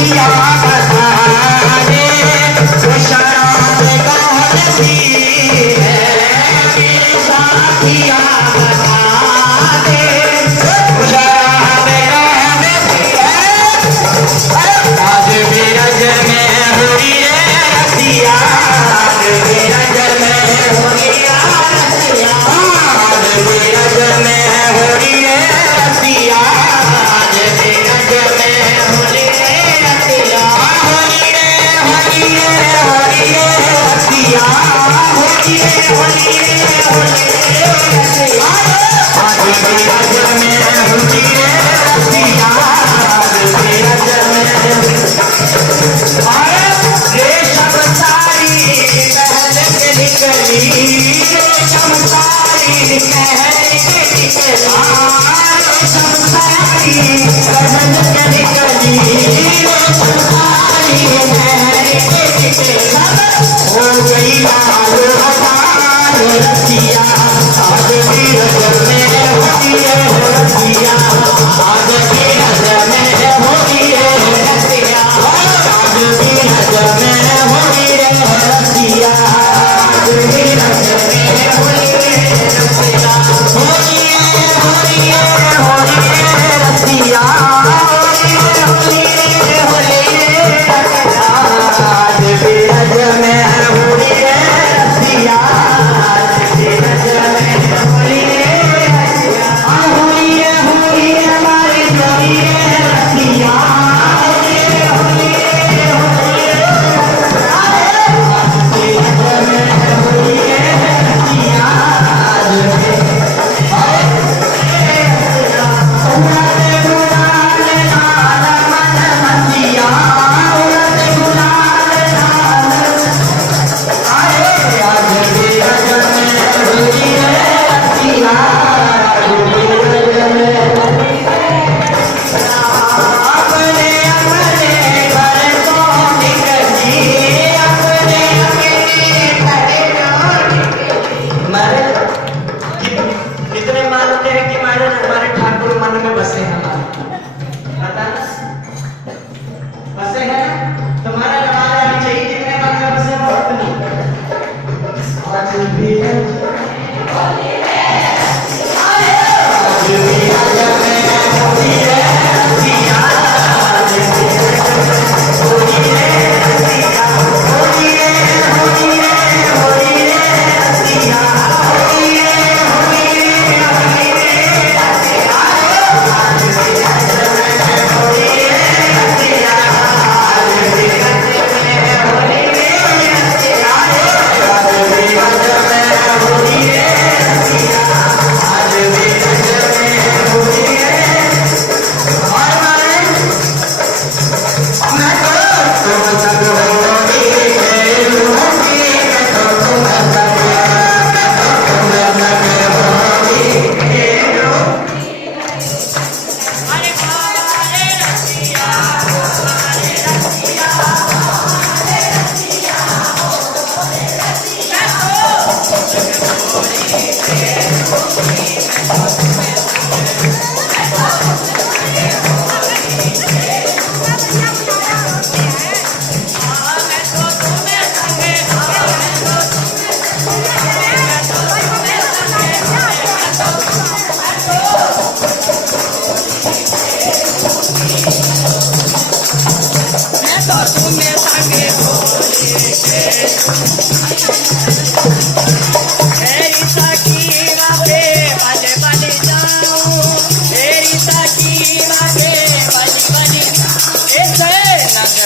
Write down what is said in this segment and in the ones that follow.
साथिया बता दे, वो शराब कौन सी है, मेरे साथिया बता दे, वो शराब कौन सी है। आज मेरा जन्म हुई रे रसिया, आज मेरा जन्म हुई रसिया, आज मेरा जन्म हुई रे रसिया, आज मेरा जन्म हुई रे रसिया, हुई रे रसिया, हुई रे रसिया, आज मेरा जन्म हुई रे रसिया, आज मेरा जन्म। रेशम साड़ी पहन के निकली, रेशम साड़ी पहन के निकली, रेशम साड़ी पहन के निकली, रेशम साड़ी पहन के निकली, हो गई लाल हमार रसिया, आज मेरा जन्म हुई है रसिया, आज मेरा जन्म हुई है रसिया, आज मेरा जन्म हुई है रसिया, आज मेरा जन्म हुई है रसिया, हुई है रसिया, आज मेरा जन्म हुई है रसिया, आज मेरा जन्म हुई है रसिया, हुई है हमारी हुई है रसिया,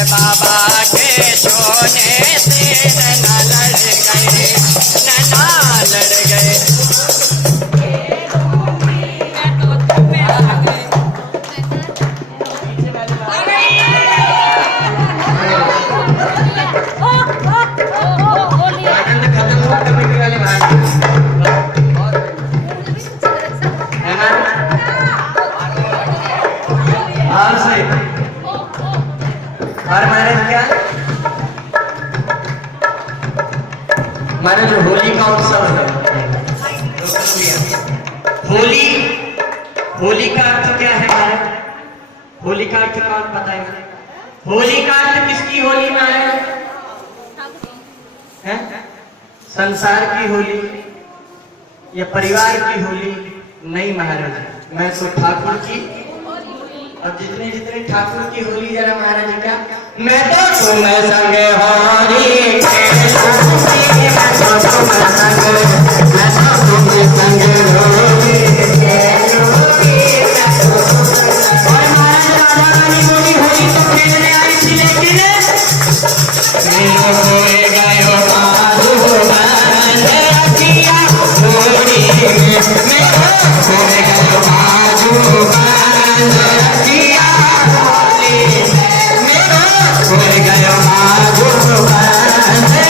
बाबा के सोने से नैना लड़ गए, नैना लड़ गए। और महाराज क्या महाराज होली का उत्सव है। होली, होली का अर्थ क्या है महाराज? होली का अर्थ कौन बताएगा? होली का अर्थ किसकी होली महाराज है? संसार की होली या परिवार की होली? नहीं महाराज, मैं तो ठाकुर की। और जितने जितने ठाकुर की होली जरा महाराज क्या, मैं तो तुम संग होली खेलूंगी, मैं तो तुम संग होली खेलूंगी। और महाराज राधा रानी बोली होली तो खेलने आई थी, लेकिन होए गयो माधुबन रतिया होली में, होए गयो माधुबन रतिया होली में, होए गयो माधुबन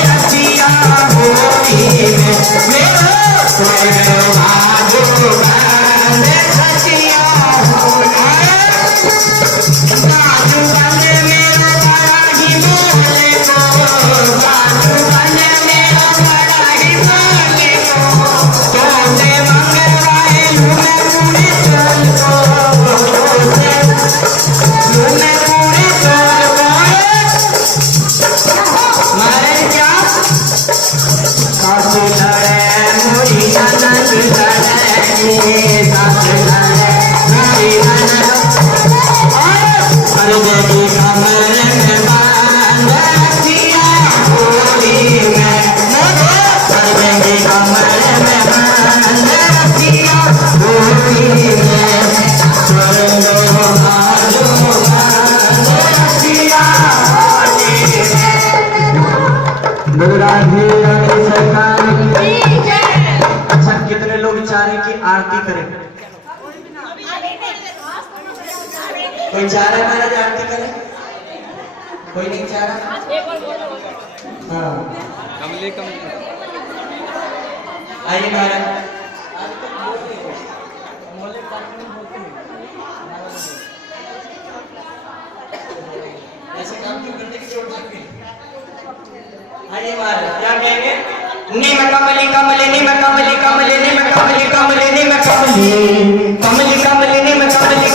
रतिया होली में, होए गयो माधुबन रतिया होली में। माधुबन मेरो बड़ा ही बोले को, माधुबन मेरो बड़ा ही बोले को, तोते मंगवाए लूमे पूरी चल को, लूमे पूरी चल को। मारे क्या सासु लड़े मोरी ननद लड़े, सासु लड़े मोरी ननद, परदेसी कमर में बांध रखिया होली में, परदेसी कमर में बांध रखिया होली में, स्वर्गो भालो बांध रखिया होली में। दुर्गाधी सरकार की जय। अच्छा, कितने लोग चाह रहे कि आरती करें? कोई चाह रहा है महाराज आरती करें? कोई नहीं चाह रहा? हाँ, आइए महाराज। ऐसे काम क्यों करने की जरूरत है? आइए महाराज, क्या कहेंगे? नीम कमली कमली नीम कमली कमली नीम कमली कमली नीम कमली कमली कमली नीम कमली